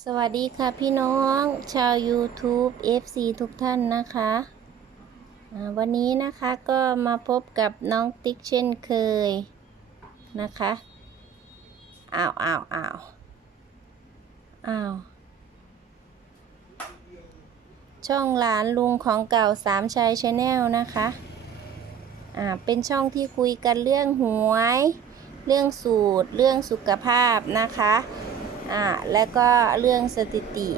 สวัสดีค่ะพี่น้องชาว YouTube FC ทุกท่านนะคะ วันนี้นะคะก็มาพบกับน้องติ๊กเช่นเคยนะคะอ้าวอ้าวอ้าวอ้าวช่องหลานลุงของเก่าสามชัยชาแนลนะคะอ่าเป็นช่องที่คุยกันเรื่องหวย เรื่องสูตร เรื่องสุขภาพนะคะ อ่าแล้วก็เรื่องสถิติ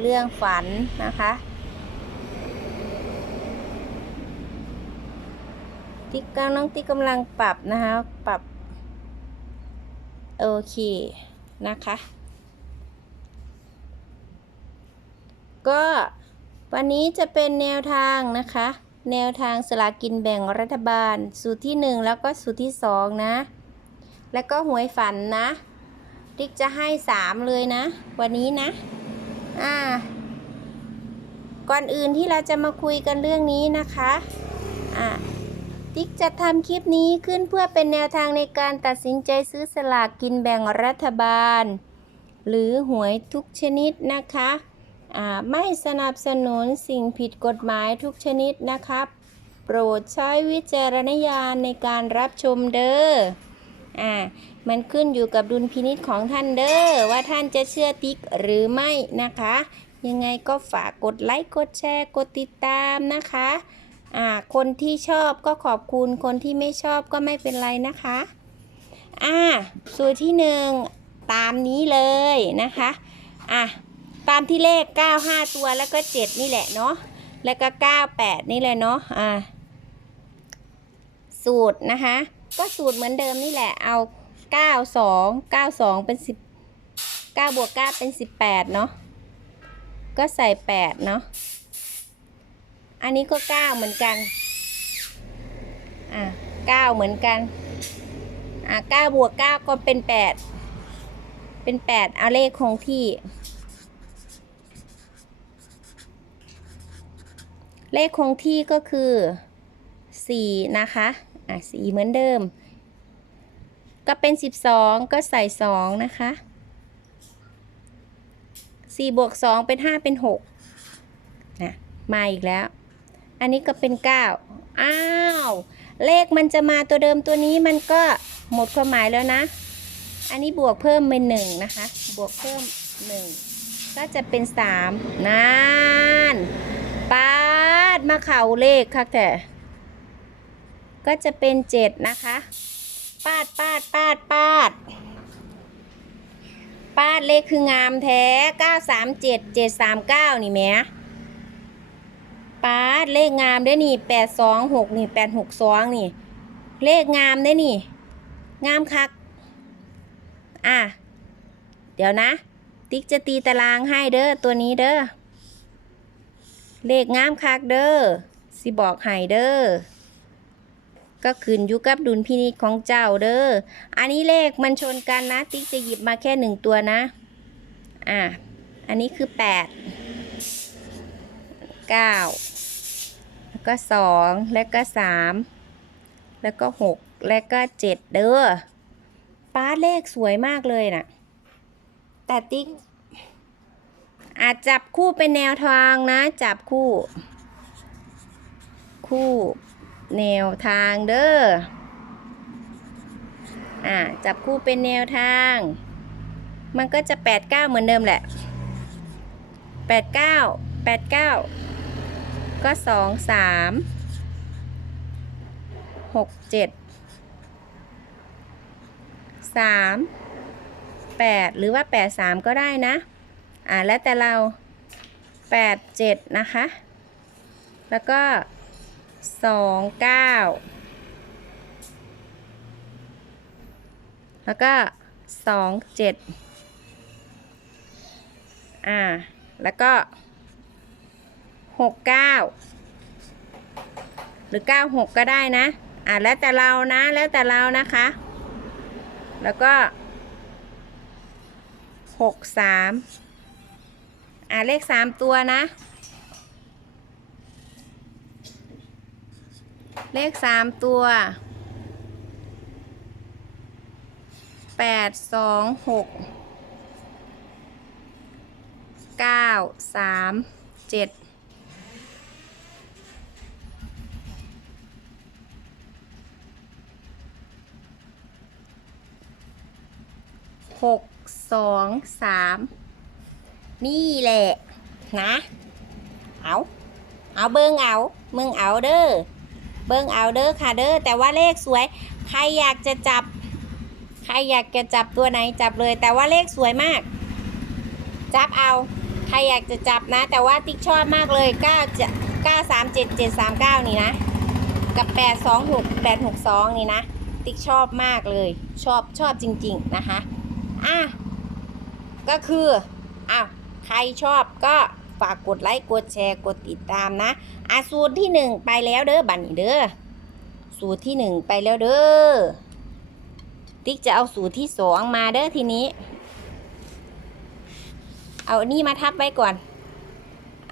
เรื่องฝันนะคะติ๊กกำน้องติ๊กกำลังปรับนะคะ ปรับ โอเค นะคะ ก็วันนี้จะเป็นแนวทางนะคะ แนวทางสลากินแบ่งรัฐบาล สูตรที่ 1 แล้วก็สูตรที่ 2 นะ แล้วก็หวยฝันนะ ติ๊กจะให้สามเลยนะ วันนี้นะ อ่า ก่อนอื่นที่เราจะมาคุยกันเรื่องนี้นะคะ อ่าติ๊กจะทำคลิปนี้ขึ้นเพื่อเป็นแนวทางในการตัดสินใจซื้อสลากกินแบ่งรัฐบาล หรือหวยทุกชนิดนะคะอ่าไม่สนับสนุนสิ่งผิดกฎหมายทุกชนิดนะครับ โปรดใช้วิจารณญาณในการรับชมเด้อ อ่ามันขึ้นอยู่กับดุลพินิจของท่านเด้อว่าท่านจะเชื่อติ๊กหรือไม่นะคะ ยังไงก็ฝากกดไลค์กดแชร์กดติดตามนะคะอ่าคนที่ชอบก็ขอบคุณคนที่ไม่ชอบก็ไม่เป็นไรนะคะอ่าสูตรที่หนึ่งตามนี้เลยนะคะอะตามที่เลข 9 5 ตัวแล้วก็ 7 นี่แหละเนาะแล้วก็ 9 8 นี่เลยเนาะอ่า สูตรนะคะ ก็สูตรเหมือนเดิมนี่แหละเอาเก้าสองเก้าสองเป็นสิบเก้าบวกเก้าเป็นสิบแปดเนาะก็ใส่แปดเนาะอันนี้ก็เก้าเหมือนกัน อะเก้าเหมือนกัน อะเก้าบวกเก้าก็เป็นแปดเป็นแปดเอาเลขคงที่ เลขคงที่ก็คือ สี่นะคะอะสี่เหมือนเดิม ก็เป็น 12 ก็ใส่ 2 นะคะ4บวก2เป็น 5 เป็น6นะมาอีกแล้ว อันนี้ก็เป็น 9 อ้าว เลขมันจะมาตัวเดิมตัวนี้มันก็หมดความหมายแล้วนะ อันนี้บวกเพิ่มเป็น1นะคะ บวกเพิ่ม 1 ก็จะเป็น 3นานปาดมาเข่าเลขค่ะแต่ ก็จะเป็น7นะคะ ปาดปาดปาดปาด ปาดเลขคืองามแท้เก้าสามเจ็ดเจ็ดสามเก้านี่แม่ปาดเลขงามได้นี่แปดสองหกนี่แปดหกสองนี่ เลขงามได้นี่ งามคัก อะ เดี๋ยวนะ ติ๊กจะตีตารางให้เด้อตัวนี้เด้อเลขงามคักเด้อสิบอกให้เด้อ ก็ขึ้นอยู่กับดุลพินิจของเจ้าเด้อ อันนี้เลขมันชนกันนะ ติ๊กจะหยิบมาแค่หนึ่งตัวนะ อะ อันนี้คือแปดเก้าแล้วก็สองแล้วก็สามแล้วก็หกแล้วก็เจ็ดเด้อ ป้าเลขสวยมากเลยน่ะ แต่ติ๊กอาจจับคู่เป็นแนวทางนะ จับคู่ คู่ แนวทางเด้อ อ่า จับคู่เป็นแนวทาง มันก็จะแปดเก้าเหมือนเดิมแหละแปดเก้าแปดเก้าก็สองสามหกเจ็ดสามแปดหรือว่าแปดสามก็ได้นะ อ่า แล้วแต่เราแปดเจ็ดนะคะ แล้วก็ สองเก้าแล้วก็สองเจ็ดอ่า แล้วก็หกเก้าหรือเก้าหกก็ได้นะ อ่าแล้วแต่เรานะ แล้วแต่เรานะคะ แล้วก็หกสามอ่าเลขสามตัวนะ เลขสามตัวแปดสองหกเก้าสามเจ็ดหกสองสามนี่แหละ นะ เอา เอาเบิ้งเอา มึงเอาเด้อ เบิ้งเอาเด้อค่ะเด้อแต่ว่าเลขสวย ใครอยากจะจับ ใครอยากจะจับตัวไหนจับเลย แต่ว่าเลขสวยมาก จับเอาใครอยากจะจับนะ แต่ว่าติ๊กชอบมากเลย9จ9 3 7 7 3 9 นี่นะ กับ 8 2 6 8 6 2 นี่นะ ติ๊กชอบมากเลย ชอบชอบจริง ๆ นะคะ อะ ก็คืออ้าวใครชอบก็ ฝากกดไลค์กดแชร์กดติดตามนะอะสูตรที่หนึ่งไปแล้วเด้อบันนี้เด้อสูตรที่หนึ่งไปแล้วเด้อติ๊กจะเอาสูตรที่สองมาเด้อทีนี้ เอานนี้มาทับไว้ก่อน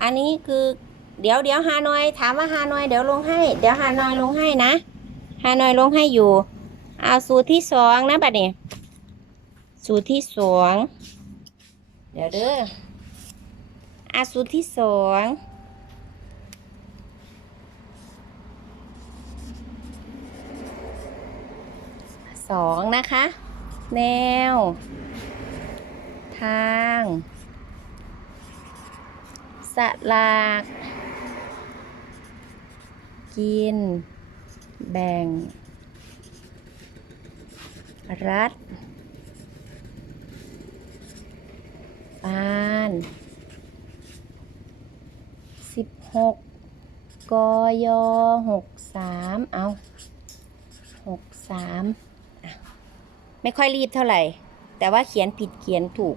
อันนี้คือเดี๋ยวเดี๋ยวฮานอย ถามว่าฮานอยเดี๋ยวลงให้ เดี๋ยวฮานอยลงให้นะฮานอยลงให้อยู่เอาสูตรที่สองนะบัดนี้สูตรที่สองเดี๋ยวเด้อ อาสูตรที่สองสองนะคะ แนว ทางสลาก กิน แบ่ง รัฐปาน สิบหกกยหกสามเอาหกสามอะไม่ค่อยรีบเท่าไหร่ แต่ว่าเขียนผิดเขียนถูก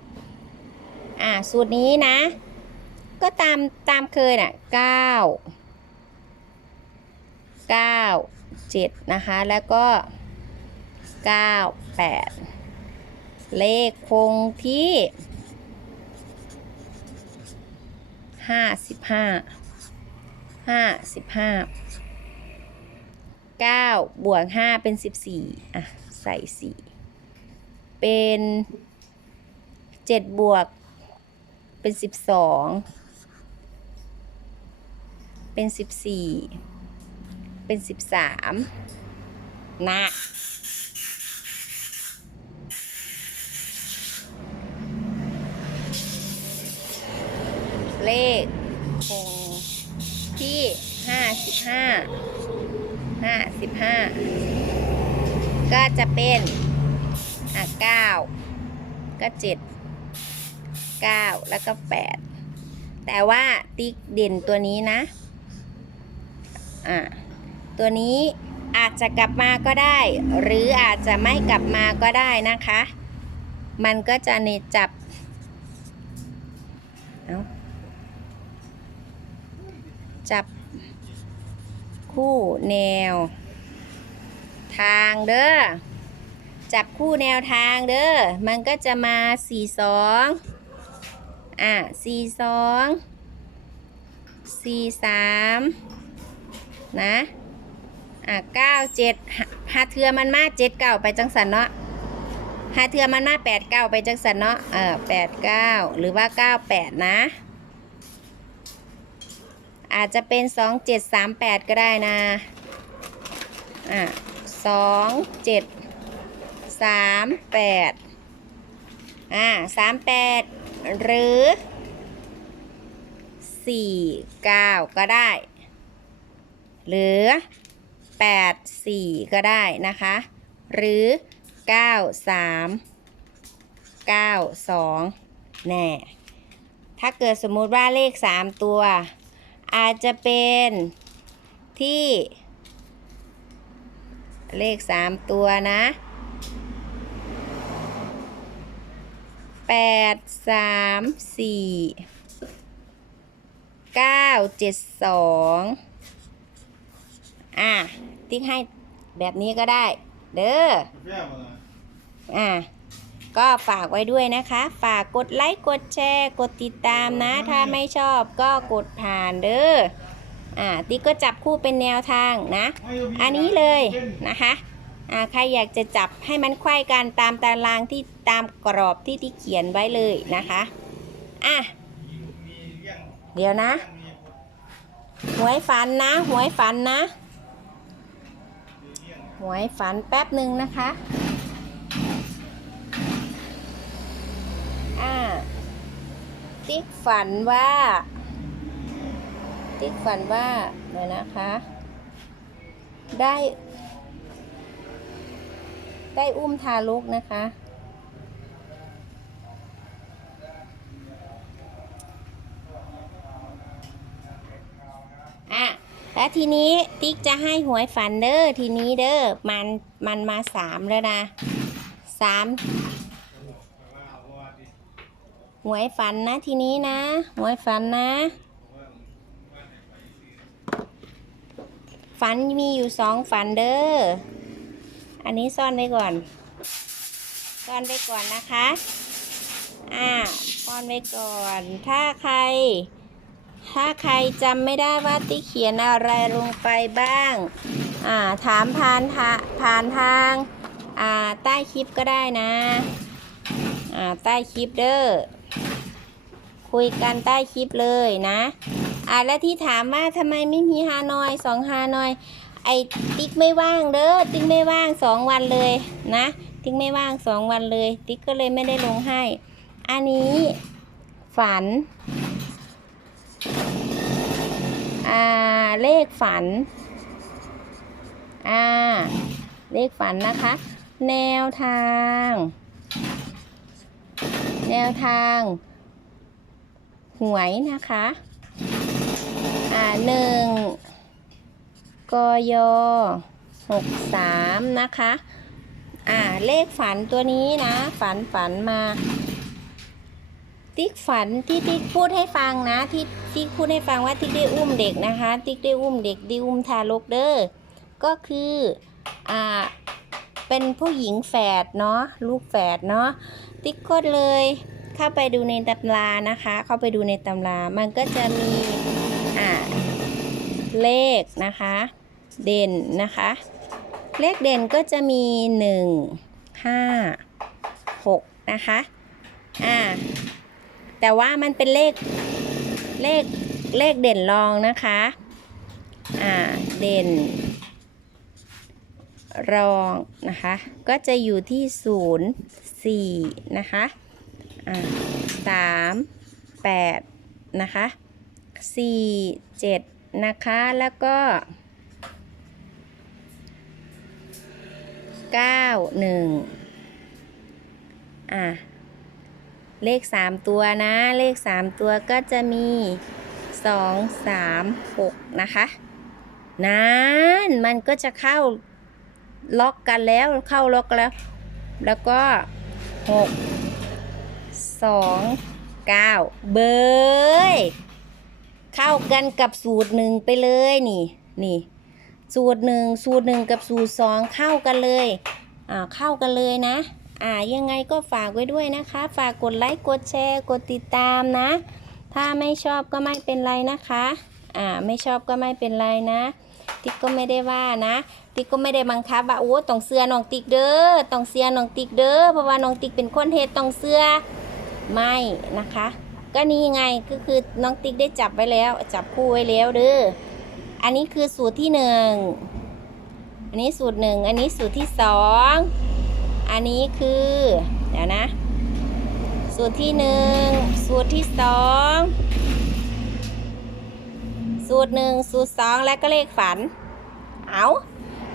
อ่า สูตรนี้นะ ก็ตามตามเคยน่ะเก้าเก้าเจ็ดนะคะ แล้วก็เก้าแปดเลขคงที่ ห้าสิบห้าห้าสิบห้าเก้าบวกห้าเป็นสิบสี่อะ ใส่สี่เป็นเจ็ดบวก เป็นสิบสองเป็นสิบสี่เป็นสิบสามนะ เลขคงที่ห้าสิบห้า ห้าก็จะเป็นอะเก้าก็เจ็ดเก้าแล้วก็แปดแต่ว่าติ๊กเด่นตัวนี้นะอะตัวนี้อาจจะกลับมาก็ได้ หรืออาจจะไม่กลับมาก็ได้นะคะ มันก็จะในจับจับคู่แนว ทางเด้อ จับคู่แนวทางเด้อ มันก็จะมา 4 2 อะ 4 2 4 3 นะ อะ 9 7หาเทือมันมา7 9ไปจังสันเนาะหาเทือมันมา8 9ไปจังสันเนาะ เออ8 9 หรือว่า 9 8 นะอาจจะเป็น 2 7 3 8 ก็ได้นะ อะ สองเจ็ดสามแปดอ่าสามแปดหรือสี่เก้าก็ได้ หรือแปดสี่ก็ได้นะคะ หรือเก้าสามเก้าสองแน่ถ้าเกิดสมมุติว่าเลขสามตัว อาจจะเป็นที่ เลข3ตัวนะ8 3 4 9 7 2อะ ติ๊กให้แบบนี้ก็ได้ เด้ออะก็ฝากไว้ด้วยนะคะ ฝากกดไลค์ กดแชร์ กดติดตามนะ ถ้าไม่ชอบก็กดผ่านเด้อ อ่าติ๊กก็จับคู่เป็นแนวทางนะ อันนี้เลยนะคะอ่าใครอยากจะจับให้มันไขว้กันตามตารางที่ตามกรอบที่ที่เขียนไว้เลยนะคะอะเดี๋ยวนะ หวยฝันนะ หวยฝันนะ หวยฝันแป๊บหนึ่งนะคะอ่าติ๊กฝันว่า ติ๊กฝันว่าเดี๋ยวนะคะ ได้ ได้อุ้มทารกนะคะ อะ แล้วทีนี้ติ๊กจะให้หวยฝันเด้อทีนี้เด้อมันมันมาสามแล้วนะสามหวยฝันนะทีนี้นะ หวยฝันนะ ฝันมีอยู่สองฝันเด้อ อันนี้ซ่อนไว้ก่อน ซ่อนไว้ก่อนนะคะ อ่า ซ่อนไว้ก่อน ถ้าใคร ถ้าใครจำไม่ได้ว่าติ๊กเขียนอะไรลงไปบ้าง อ่า ถามผ่านทาผ่านทาง อ่า ใต้คลิปก็ได้นะ อ่า ใต้คลิปเด้อ คุยกันใต้คลิปเลยนะ อ่าและที่ถามว่าทำไมไม่มีฮานอยสองฮานอย ไอติ๊กไม่ว่างเด้อติ๊กไม่ว่างสองวันเลยนะ ติ๊กไม่ว่างสองวันเลย ติ๊กก็เลยไม่ได้ลงให้ อันนี้ฝันอ่าเลขฝันอ่าเลขฝันนะคะ แนวทาง แนวทางหวยนะคะ หนึ่งกยหกสามนะคะ อ่า เลขฝันตัวนี้นะ ฝันฝันมา ติ๊กฝันที่ติ๊กพูดให้ฟังนะ ที่ติ๊กพูดให้ฟังว่าติ๊กได้อุ้มเด็กนะคะ ติ๊กได้อุ้มเด็กได้อุ้มทารกเด้อ ก็คือ อ่า เป็นผู้หญิงแฝดเนาะ ลูกแฝดเนาะ ติ๊กก็เลยเข้าไปดูในตำรานะคะ เข้าไปดูในตำรา มันก็จะมี อ่าเลขนะคะ เด่นนะคะ เลขเด่นก็จะมีหนึ่งห้าหกนะคะอ่าแต่ว่ามันเป็นเลขเลขเลขเด่นรองนะคะอ่าเด่น รองนะคะ ก็จะอยู่ที่ศูนย์สี่นะคะอ่าสามแปดนะคะ สี่เจ็ดนะคะ แล้วก็เก้าหนึ่งอ่าเลขสามตัวนะ เลขสามตัวก็จะมีสองสามหกนะคะนั้นมันก็จะเข้าล็อกกันแล้วเข้าล็อกแล้ว แล้วก็หกสองเก้าเบย เข้ากันกับสูตรหนึ่งไปเลยนี่นี่ สูตรหนึ่งสูตรหนึ่งกับสูตรสองเข้ากันเลยอ่าเข้ากันเลยนะอ่ายังไงก็ฝากไว้ด้วยนะคะ ฝากกดไลค์กดแชร์ กดติดตามนะ ถ้าไม่ชอบก็ไม่เป็นไรนะคะอ่าไม่ชอบก็ไม่เป็นไรนะติ๊กก็ไม่ได้ว่านะ ติ๊กก็ไม่ได้บังคับว่าโอ้ต้องเสื้อน้องติ๊กเด้อต้องเสื้อน้องติ๊กเด้อเพราะว่าน้องติ๊กเป็นคนเฮ็ดต้องเสื้อไม่นะคะ ก็นี่ไงก็คือน้องติ๊กได้จับไว้แล้ว จับคู่ไว้แล้วเด้ออันนี้คือสูตรที่หนึ่งอันนี้สูตรหนึ่งอันนี้สูตรที่สองอันนี้คือเดี๋ยวนะ สูตรที่หนึ่งสูตรที่สองสูตรหนึ่งสูตรสองและก็เลขฝัน เอา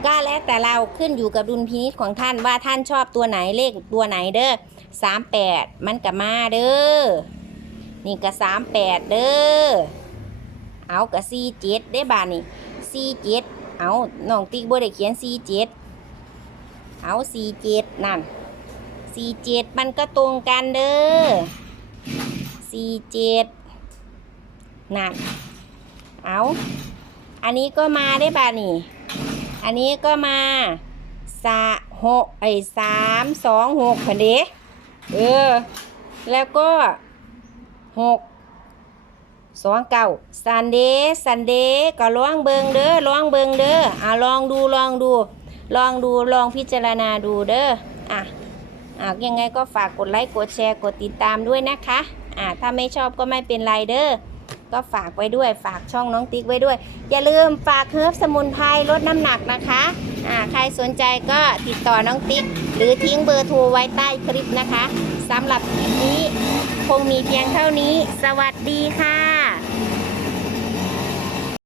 ก็แล้วแต่เราขึ้นอยู่กับดุลพินิจของท่านว่าท่านชอบตัวไหนเลขตัวไหนเด้อสามแปดมันกับมาเด้อ นี่ก็สามแปดเด้อ เอากับสี่เจ็ดได้บานี่สี่เจ็ดเอาน้องติ๊กบ่ได้เขียนสี่เจ็ดเอาสี่เจ็ดนั่นสี่เจ็ดมันก็ตรงกันเด้อสี่เจ็ดนั่นเอาอันนี้ก็มาได้บานี่ อันนี้ก็มาสาหกไอ้สามสองหกพันเดเออ แล้วก็ หกสองเก้าซันเดย์ซันเดย์ก็ลองเบิงเด้อลองเบิงเด้ออะลองดูลองดู ลองดูลองพิจารณาดูเด้ออะอะยังไงก็ฝากกดไลค์กดแชร์กดติดตามด้วยนะคะอะถ้าไม่ชอบก็ไม่เป็นไรเด้อก็ฝากไว้ด้วยฝากช่องน้องติ๊กไว้ด้วย อย่าลืมฝากเคิร์บสมุนไพรลดน้ำหนักนะคะอ่าใครสนใจก็ติดต่อน้องติ๊ก หรือทิ้งเบอร์โทรไว้ใต้คลิปนะคะสำหรับคลิปนี้ คงมีเพียงเท่านี้ สวัสดีค่ะ